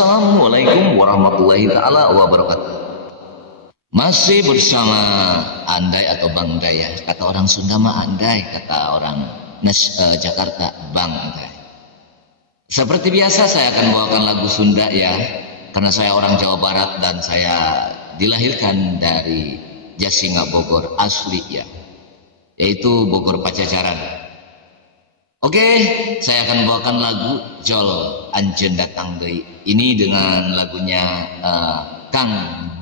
Assalamualaikum warahmatullahi taala wabarakatuh. Masih bersama Andai atau Bang Andai ya. Kata orang Sunda mah Andai, kata orang Jakarta Bang Andai. Seperti biasa saya akan bawakan lagu Sunda ya. Karena saya orang Jawa Barat dan saya dilahirkan dari Jasinga Bogor asli ya. Yaitu Bogor Pajajaran. Oke, saya akan bawakan lagu Jol Anjeun Datang Deui. Ini dengan lagunya Kang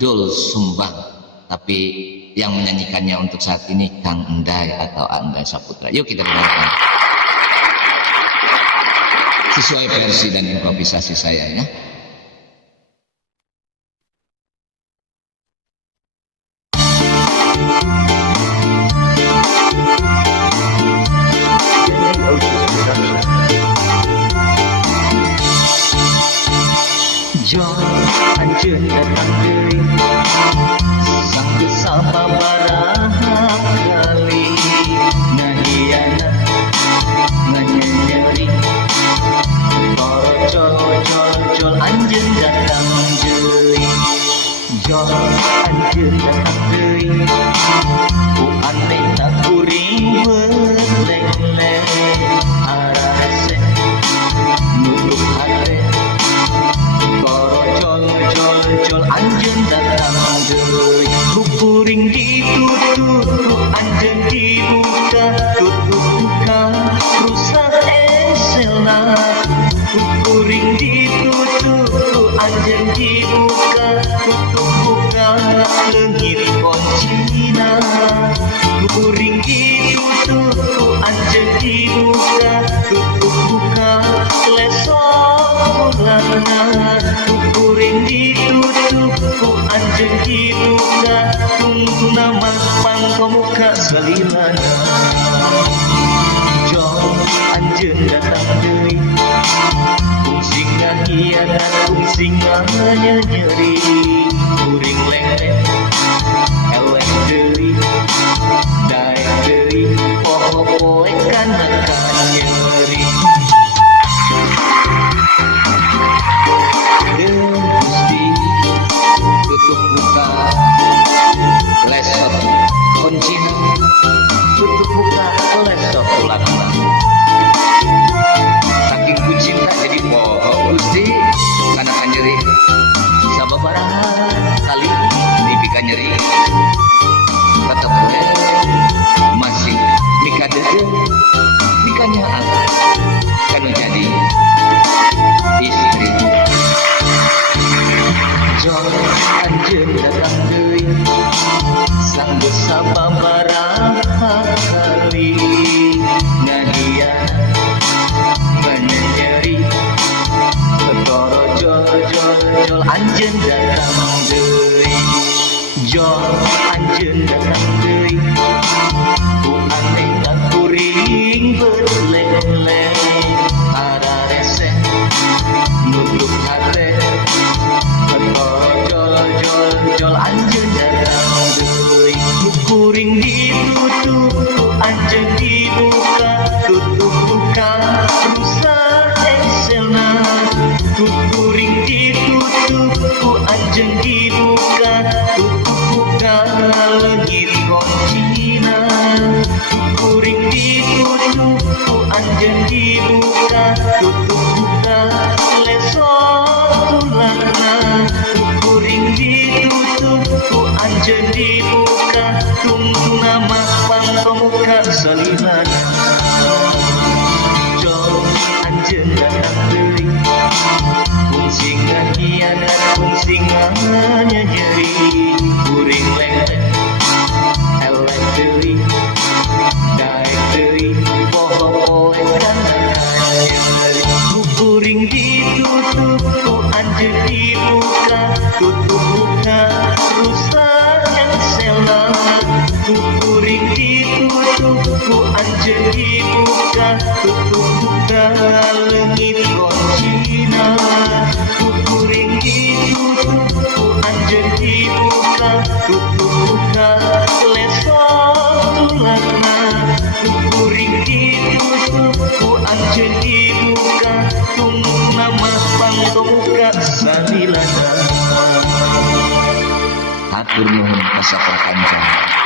Dul Sumbang. Tapi yang menyanyikannya untuk saat ini Kang Endai atau Andai Saputra. Yuk kita dengarkan. Sesuai versi dan improvisasi saya ya. Jol anjeun datang deui sang gesapa baraha kali ngahiana nganyeri jol anjeun datang deui jol anjeun datang deui ku ande tak kuring belek-lek arase nurut hate jol anjeun datang deui kuring ditutup anjeun dibuka tutup buka rusak enselna kuring ditutup anjeun dibuka tutup buka leungit kuncina kuring ditutup anjeun dibuka tutup buka lesok ulana kuring ditutup ku anjeun dibuka tungtuna mapang komuka salilana jol anjeun datang deui kungsing ngahianat kungsing nganyeri kuring lenglet elek deui daek deui poho-poe kana nyeri Gusti tutup buka lesot kuncina tutup buka lesot ulana saking kuncina jadi poho Gusti kana nyeri sababaraha kali dipika nyeri tetep we masih nikah deui nikahnya kanu jadi istri jol anjeun datang deui sang gesapa baraha kali ngadiana nganyeri ketoro jol anjeun datang deui jol anjeun datang deui ku ande tak kuring belek-lek ararese nutup hate jol anjeun datang deui kuring ditutup anjeun dibuka tutup buka rusak enselna kuring ditutup ku anjeun dibuka tutup buka leungit kuncina kuring ditutup ku anjeun dibuka tutup buka lesot ulana kuring ditutup ku anjeun dibuka tungtuna mapang pemuka salilana jol anjeun datang deui kungsing ngahianat kungsing nganyeri kuring lenglet elek deui daek deui poho-poe kana nyeri kuring ditutup ku anjeun dibuka tutup buka rusak enselna kuring ditutup ku anjeun dibuka tutup buka leungit kuncina kuring ditutup ku anjeun dibuka tutup buka lesot ulana kuring ditutup ku anjeun dibuka tungtuna mapang muka samilana. Hatur nuhun kasaprakanca.